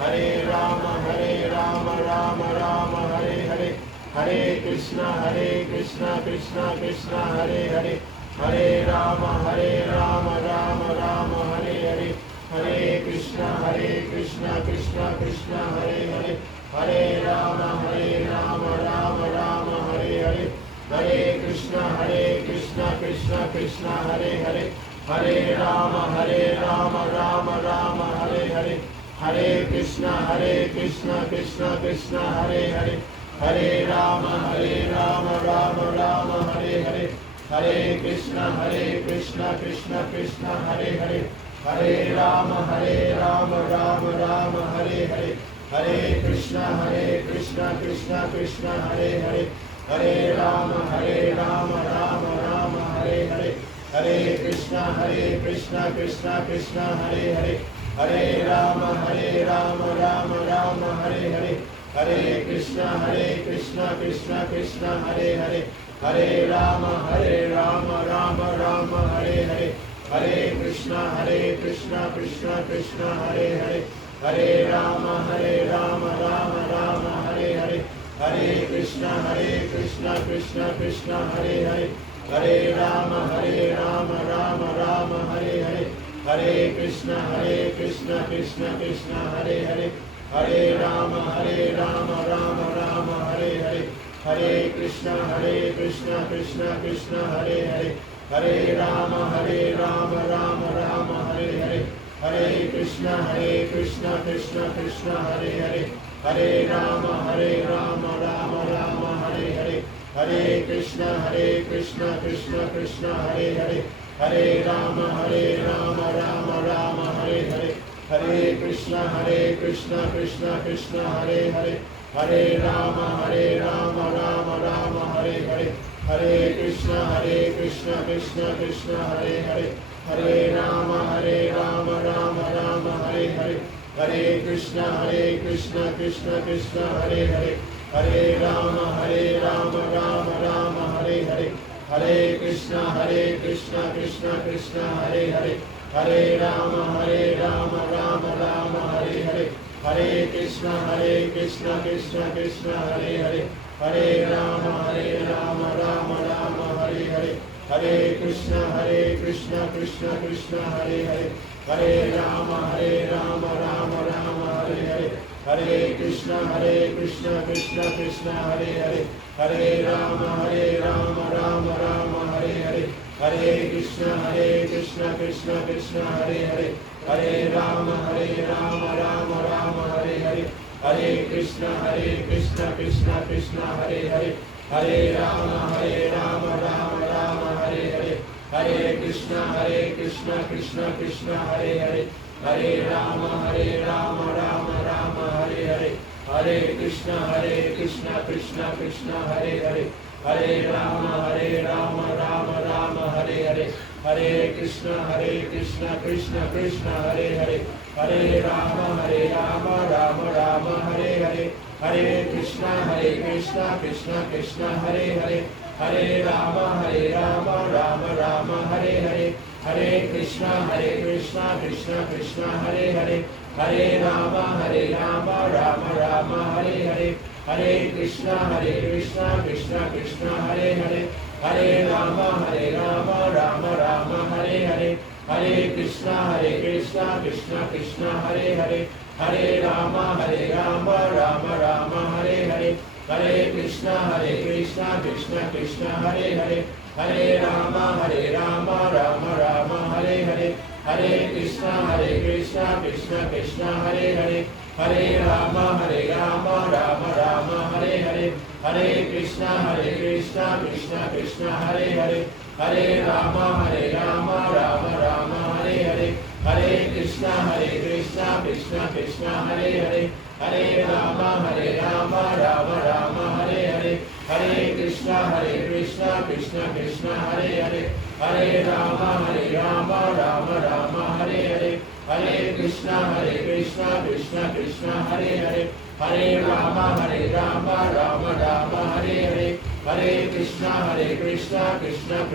Hare Ram Ram Ram Hare Hare, Hare Krishna Krishna Krishna Hare Hare, Hare Ram Ram Ram Hare Hare, Hare Krishna Krishna Krishna Hare Hare, Hare Ram Ram Ram Hare Hare, Hare Krishna Krishna Krishna Hare Hare, Hare Ram Ram Ram Hare Hare, Hare Krishna Krishna Krishna Hare Hare, Hare Ram Ram Ram Hare Hare, Hare Krishna Krishna Krishna Hare Hare, Hare Ram Ram Ram Hare Hare, Hare Krishna Krishna Krishna Hare Hare, Hare Ram Ram Ram Hare Hare, Hare Krishna Krishna Krishna Hare Hare, Hare Ram Ram Ram Hare Hare, Hare Krishna Krishna Krishna Hare Hare, Hare Ram Ram Ram Hare Hare, Hare Krishna Krishna Krishna Hare Hare, Hare Ram Ram Ram Hare Hare, Hare Krishna Krishna Krishna Hare Hare, Hare Ram Ram Ram Hare Hare, Hare Krishna Krishna Krishna Hare Hare, Hare Ram Ram Ram Hare Hare, Hare Krishna Krishna Krishna Hare Hare, Hare Ram Ram Ram Hare Hare, Hare Krishna Krishna Krishna Hare Hare, Hare Ram Ram Ram Hare Hare, Hare Krishna Krishna Krishna Hare Hare, Hare Ram Ram Ram Hare Hare, Hare Krishna Krishna Krishna Hare Hare, Hare Ram Ram Ram Hare Hare, Hare Krishna Krishna Krishna Hare Hare, Hare Ram Ram Ram Hare Hare, Hare Krishna Krishna Krishna Hare Hare, Hare Ram Ram Ram Hare Hare, Hare Krishna Krishna Krishna Hare Hare, Hare Ram Ram Ram Hare Hare, Hare Krishna Krishna Krishna Hare Hare, Hare Ram Ram Ram Hare Hare, Hare Krishna Krishna Krishna Hare Hare, Hare Ram Ram Ram Hare Hare, Hare Krishna Krishna Krishna Hare Hare, Hare Ram Ram Ram Hare Hare, Hare Krishna Krishna Krishna Hare Hare, Hare Ram Ram Ram Hare Hare, Hare Krishna Krishna Krishna Hare Hare, Hare Ram Ram Ram Hare Hare, Hare Krishna Krishna Krishna Hare Hare, Hare Ram Ram Ram Hare Hare, Hare Krishna Krishna Krishna Hare Hare, Hare Ram Ram Ram Hare Hare, Hare Krishna Krishna Krishna Hare Hare, Hare Ram Ram Ram Hare Hare, Hare Krishna Krishna Krishna Hare Hare, Hare Ram Ram Ram Hare Hare, Hare Krishna Krishna Krishna Hare Hare, Hare Ram Ram Ram Hare Hare, Hare Krishna Krishna Krishna Hare Hare, Hare Ram Ram Ram Hare Hare, Hare Krishna Krishna Krishna Hare Hare, Hare Ram Ram Ram Hare Hare, Hare Krishna Krishna Krishna Hare Hare, Hare Ram Ram Ram Hare Hare, Hare Krishna Krishna Krishna Hare Hare, Hare Ram Ram Ram Hare Hare, Hare Krishna Krishna Krishna Hare Hare, Hare Ram Ram Ram Hare Hare, Hare Krishna Krishna Krishna Hare Hare, Hare Ram Ram Ram Hare Hare, Hare Krishna Krishna Krishna Hare Hare, Hare Ram Ram Ram Hare Hare, Hare Krishna Krishna Krishna Hare Hare, Hare Ram Ram Ram Hare Hare, Hare Krishna Krishna Krishna